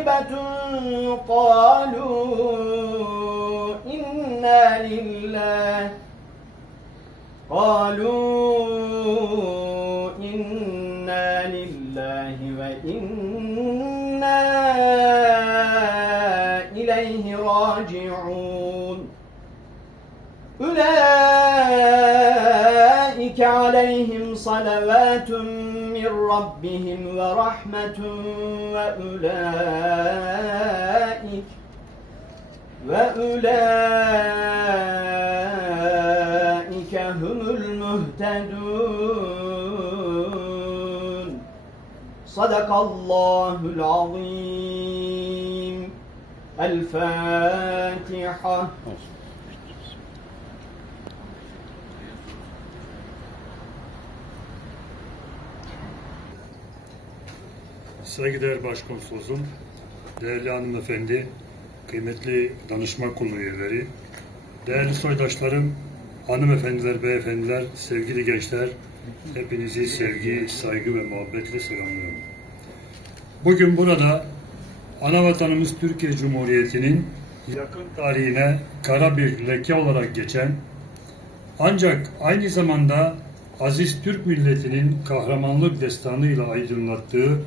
مصيبة قالوا إنا لله. قالوا إنا لله وإنا إليه راجعون. أولئك عليهم صلوات من ربهم ورحمة وأولئك وأولئك هم المهتدون. صدق الله العظيم. الفاتحة. Saygıdeğer Başkonsolosum, değerli hanımefendi, kıymetli danışma kurulu üyeleri, değerli soydaşlarım, hanımefendiler, beyefendiler, sevgili gençler, hepinizi sevgi, saygı ve muhabbetle selamlıyorum. Bugün burada ana vatanımız Türkiye Cumhuriyeti'nin yakın tarihine kara bir leke olarak geçen ancak aynı zamanda aziz Türk milletinin kahramanlık destanıyla aydınlattığı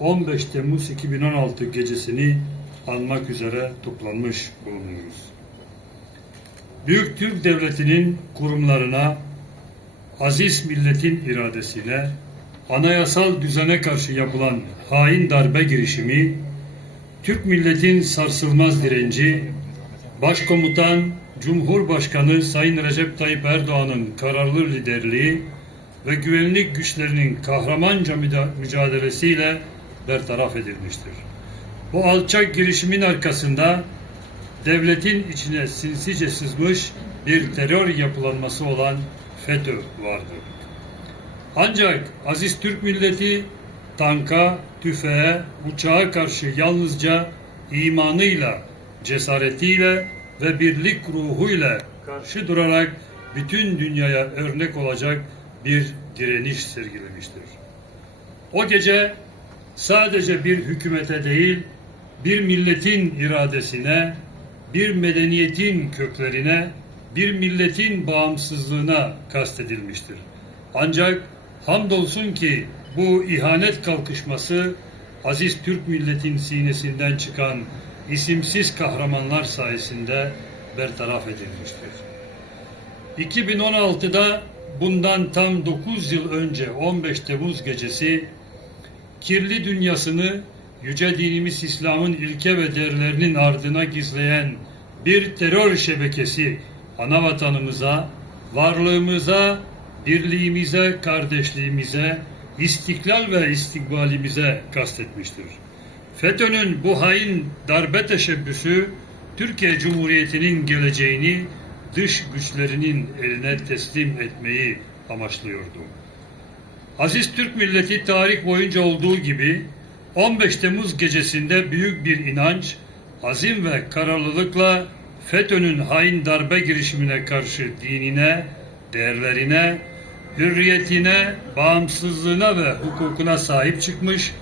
15 Temmuz 2016 gecesini anmak üzere toplanmış bulunuyoruz. Büyük Türk Devleti'nin kurumlarına, aziz milletin iradesine, anayasal düzene karşı yapılan hain darbe girişimi, Türk milletin sarsılmaz direnci, Başkomutan Cumhurbaşkanı Sayın Recep Tayyip Erdoğan'ın kararlı liderliği ve güvenlik güçlerinin kahramanca mücadelesiyle bertaraf edilmiştir. Bu alçak girişimin arkasında devletin içine sinsice sızmış bir terör yapılanması olan FETÖ vardır. Ancak aziz Türk milleti tanka, tüfeğe, uçağa karşı yalnızca imanıyla, cesaretiyle ve birlik ruhuyla karşı durarak bütün dünyaya örnek olacak bir direniş sergilemiştir. O gece sadece bir hükümete değil, bir milletin iradesine, bir medeniyetin köklerine, bir milletin bağımsızlığına kastedilmiştir. Ancak hamdolsun ki bu ihanet kalkışması aziz Türk milletin sinesinden çıkan isimsiz kahramanlar sayesinde bertaraf edilmiştir. 2016'da bundan tam 9 yıl önce 15 Temmuz gecesi kirli dünyasını yüce dinimiz İslam'ın ilke ve değerlerinin ardına gizleyen bir terör şebekesi ana vatanımıza, varlığımıza, birliğimize, kardeşliğimize, istiklal ve istikbalimize kastetmiştir. FETÖ'nün bu hain darbe teşebbüsü Türkiye Cumhuriyeti'nin geleceğini dış güçlerinin eline teslim etmeyi amaçlıyordu. Aziz Türk milleti tarih boyunca olduğu gibi 15 Temmuz gecesinde büyük bir inanç, azim ve kararlılıkla FETÖ'nün hain darbe girişimine karşı dinine, değerlerine, hürriyetine, bağımsızlığına ve hukukuna sahip çıkmış,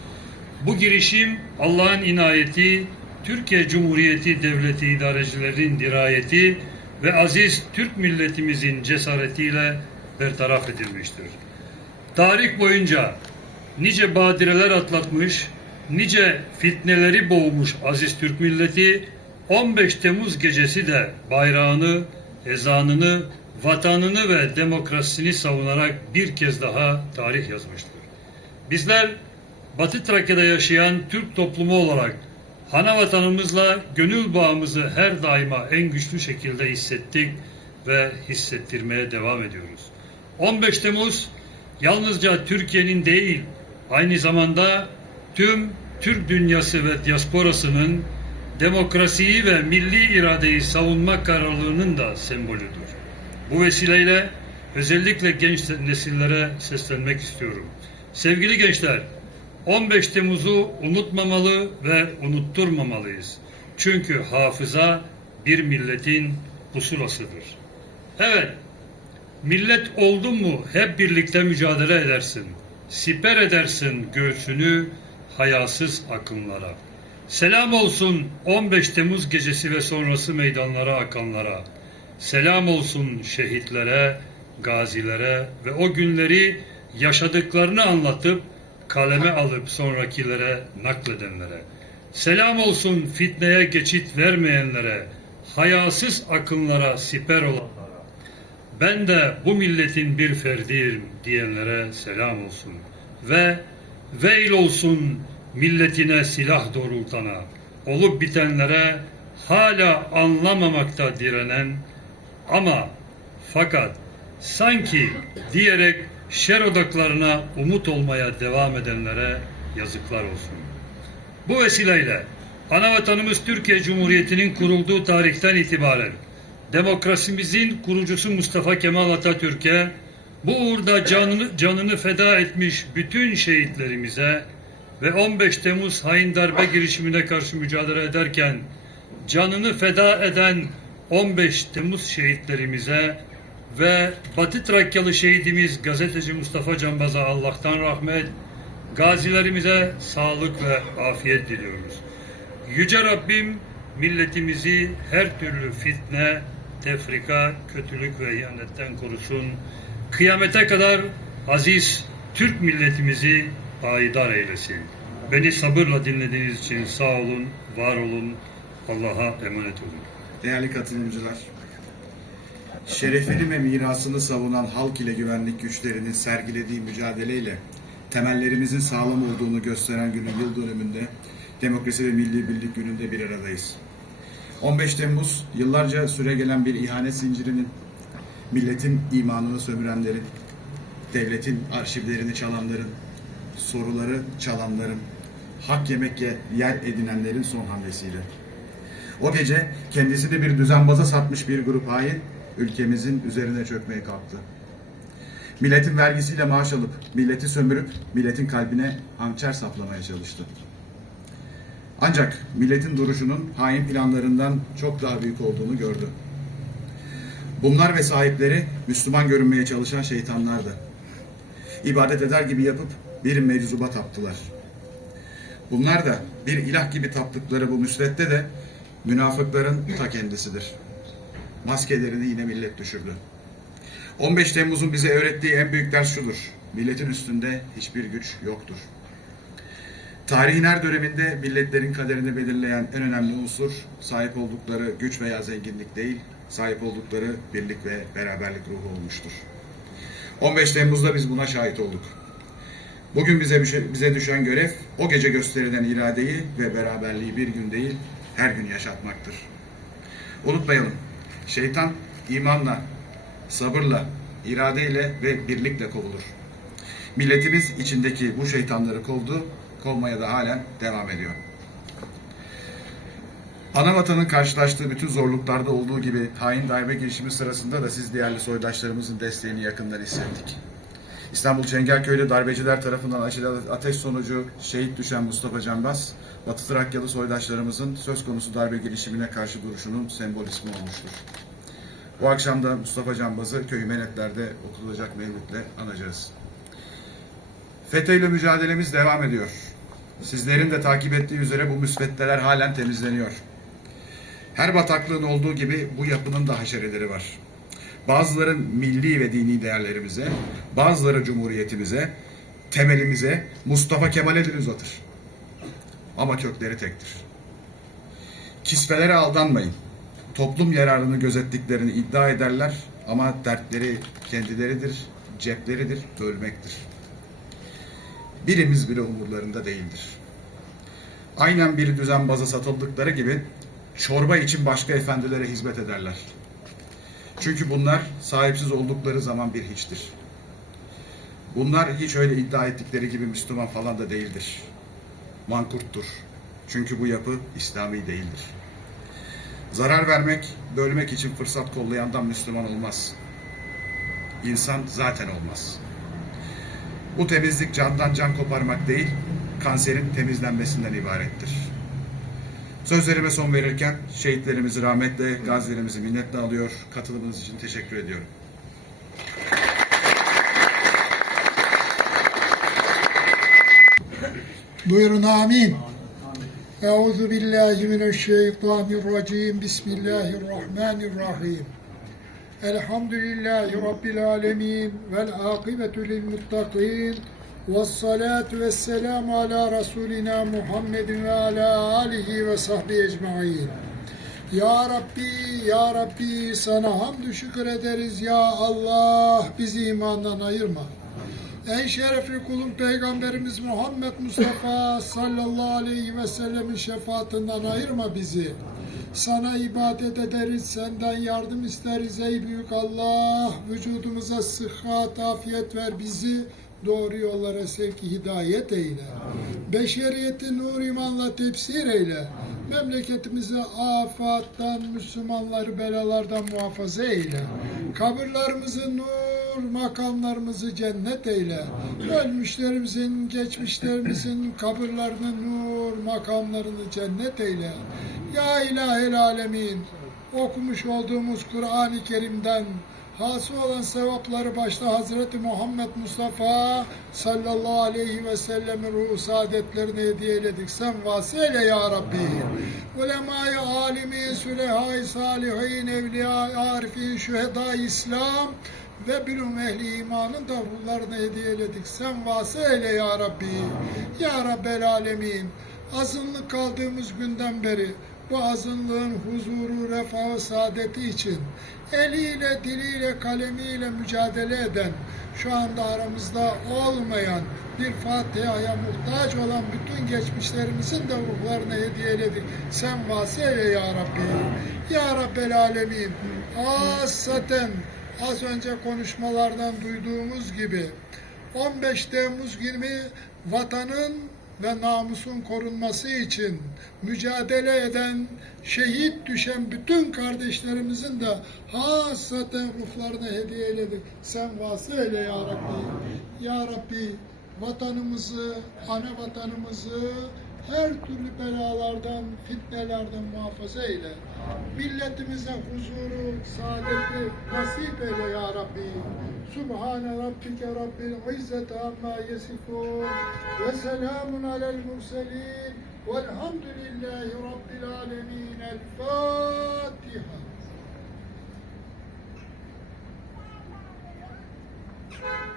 bu girişim Allah'ın inayeti, Türkiye Cumhuriyeti Devleti idarecilerin dirayeti ve aziz Türk milletimizin cesaretiyle bertaraf edilmiştir. Tarih boyunca nice badireler atlatmış, nice fitneleri boğmuş aziz Türk milleti 15 Temmuz gecesi de bayrağını, ezanını, vatanını ve demokrasisini savunarak bir kez daha tarih yazmıştır. Bizler Batı Trakya'da yaşayan Türk toplumu olarak ana vatanımızla gönül bağımızı her daima en güçlü şekilde hissettik ve hissettirmeye devam ediyoruz. 15 Temmuz yalnızca Türkiye'nin değil, aynı zamanda tüm Türk dünyası ve diasporasının demokrasiyi ve milli iradeyi savunma kararlılığının da sembolüdür. Bu vesileyle özellikle genç nesillere seslenmek istiyorum. Sevgili gençler, 15 Temmuz'u unutmamalı ve unutturmamalıyız. Çünkü hafıza bir milletin pusulasıdır. Evet, millet oldun mu hep birlikte mücadele edersin. Siper edersin göğsünü hayasız akınlara. Selam olsun 15 Temmuz gecesi ve sonrası meydanlara akanlara. Selam olsun şehitlere, gazilere ve o günleri yaşadıklarını anlatıp kaleme alıp sonrakilere nakledenlere. Selam olsun fitneye geçit vermeyenlere, hayasız akınlara siper olanlara. Ben de bu milletin bir ferdiyim diyenlere selam olsun. Ve veil olsun milletine silah doğrultana, olup bitenlere hala anlamamakta direnen ama fakat sanki diyerek şer odaklarına umut olmaya devam edenlere yazıklar olsun. Bu vesileyle ana vatanımız Türkiye Cumhuriyeti'nin kurulduğu tarihten itibaren demokrasimizin kurucusu Mustafa Kemal Atatürk'e bu uğurda canını, canını feda etmiş bütün şehitlerimize ve 15 Temmuz hain darbe girişimine karşı mücadele ederken canını feda eden 15 Temmuz şehitlerimize ve Batı Trakyalı şehidimiz gazeteci Mustafa Canbaz'a Allah'tan rahmet, gazilerimize sağlık ve afiyet diliyoruz. Yüce Rabbim milletimizi her türlü fitne, tefrika, kötülük ve ihanetten korusun. Kıyamete kadar aziz Türk milletimizi payidar eylesin. Beni sabırla dinlediğiniz için sağ olun, var olun, Allah'a emanet olun. Değerli katılımcılar, şerefini ve mirasını savunan halk ile güvenlik güçlerinin sergilediği mücadeleyle temellerimizin sağlam olduğunu gösteren günün yıl dönümünde Demokrasi ve Milli Birlik Günü'nde bir aradayız. 15 Temmuz yıllarca süregelen bir ihanet zincirinin milletin imanını sömürenlerin, devletin arşivlerini çalanların, soruları çalanların, hak yemek ye- yer edinenlerin son hamlesiyle. O gece kendisini bir düzenbaza satmış bir grup hain ülkemizin üzerine çökmeye kalktı. Milletin vergisiyle maaş alıp, milleti sömürüp, milletin kalbine hançer saplamaya çalıştı. Ancak milletin duruşunun hain planlarından çok daha büyük olduğunu gördü. Bunlar ve sahipleri Müslüman görünmeye çalışan şeytanlardı. İbadet eder gibi yapıp bir meczuba taptılar. Bunlar da bir ilah gibi taptıkları bu müsvedde de münafıkların ta kendisidir. Maskelerini yine millet düşürdü. 15 Temmuz'un bize öğrettiği en büyük ders şudur. Milletin üstünde hiçbir güç yoktur. Tarihin her döneminde milletlerin kaderini belirleyen en önemli unsur sahip oldukları güç veya zenginlik değil, sahip oldukları birlik ve beraberlik ruhu olmuştur. 15 Temmuz'da biz buna şahit olduk. Bugün bize bize düşen görev o gece gösterilen iradeyi ve beraberliği bir gün değil, her gün yaşatmaktır. Unutmayalım. Şeytan imanla, sabırla, iradeyle ve birlikle kovulur. Milletimiz içindeki bu şeytanları kovdu, kovmaya da halen devam ediyor. Ana vatanın karşılaştığı bütün zorluklarda olduğu gibi hain darbe girişimi sırasında da siz değerli soydaşlarımızın desteğini yakından hissettik. İstanbul Çengelköy'de darbeciler tarafından açılan ateş sonucu şehit düşen Mustafa Canbaz, Batı Trakyalı soydaşlarımızın söz konusu darbe girişimine karşı duruşunun sembol ismi olmuştur. Bu akşam da Mustafa Canbaz'ı köy Menetler'de okutulacak mevlütle anacağız. FETÖ ile mücadelemiz devam ediyor. Sizlerin de takip ettiği üzere bu müsveddeler halen temizleniyor. Her bataklığın olduğu gibi bu yapının da haşereleri var. Bazıları milli ve dini değerlerimize, bazıları cumhuriyetimize, temelimize Mustafa Kemal'e dil uzatır. Ama kökleri tektir. Kisvelere aldanmayın. Toplum yararını gözettiklerini iddia ederler ama dertleri kendileridir, cepleridir, bölmektir. Birimiz bile umurlarında değildir. Aynen bir düzenbaza satıldıkları gibi çorba için başka efendilere hizmet ederler. Çünkü bunlar sahipsiz oldukları zaman bir hiçtir. Bunlar hiç öyle iddia ettikleri gibi Müslüman falan da değildir. Mankurttur. Çünkü bu yapı İslami değildir. Zarar vermek, bölmek için fırsat kollayandan Müslüman olmaz. İnsan zaten olmaz. Bu temizlik candan can koparmak değil, kanserin temizlenmesinden ibarettir. Sözlerime son verirken şehitlerimizi rahmetle, gazilerimizi minnetle alıyor. Katılımınız için teşekkür ediyorum. Buyurun amin. Euzu billahi mineşşeytanirracim. Bismillahirrahmanirrahim. Elhamdülillahi Rabbil alemin. Vel akibetu lil muttakin. Ve salatu ve selamu ala Resulina Muhammedin ve ala alihi ve sahbihi ecmain. Ya Rabbi, Ya Rabbi sana hamdü şükür ederiz ya Allah bizi imandan ayırma. En şerefli kulun Peygamberimiz Muhammed Mustafa sallallahu aleyhi ve sellemin şefaatinden ayırma bizi. Sana ibadet ederiz, senden yardım isteriz ey büyük Allah. Vücudumuza sıhhat, afiyet ver bizi. Doğru yollara sevk hidayet eyle. Beşeriyeti nur imanla tepsir eyle. Memleketimizi afattan, Müslümanları belalardan muhafaza eyle. Kabirlerimizi nur, makamlarımızı cennet eyle. Ölmüşlerimizin, geçmişlerimizin kabirlerini nur, makamlarını cennet eyle. Ya ilahel alemin, okumuş olduğumuz Kur'an-ı Kerim'den hasıl olan sevapları başta Hazreti Muhammed Mustafa sallallahu aleyhi ve sellemin ruhu saadetlerini hediye eyledik. Sen vasıyle ya Rabbi. Ulemayı alimi, sülehai salihin, evliya, arifin, şüheda İslam ve bilum ehli imanın da ruhlarını hediye eyledik. Sen vasıyle ya Rabbi. Ya Rabbel alemin. Azınlık kaldığımız günden beri bu azınlığın huzuru, refahı, saadeti için eliyle, diliyle, kalemiyle mücadele eden, şu anda aramızda olmayan, bir Fatiha'ya muhtaç olan bütün geçmişlerimizin de ruhlarına hediyeledik. Sen vasıyle ya Rabbi. Ya Rabbel Alemin. Asaten az önce konuşmalardan duyduğumuz gibi 15 Temmuz günü vatanın ve namusun korunması için mücadele eden, şehit düşen bütün kardeşlerimizin de hasaten ruhlarına hediye eyledik. Sen vasıl eyle ya Rabbi. Ya Rabbi vatanımızı, ana vatanımızı her türlü belalardan, fitnelerden muhafaza eyle. Milletimize huzuru, saadeti nasip eyle ya Rabbi. Subhane Rabbike Rabbil İzzet amma yesifun ve selamun alel murselin velhamdülillahi Rabbil alemin. El Fatiha. Thank you.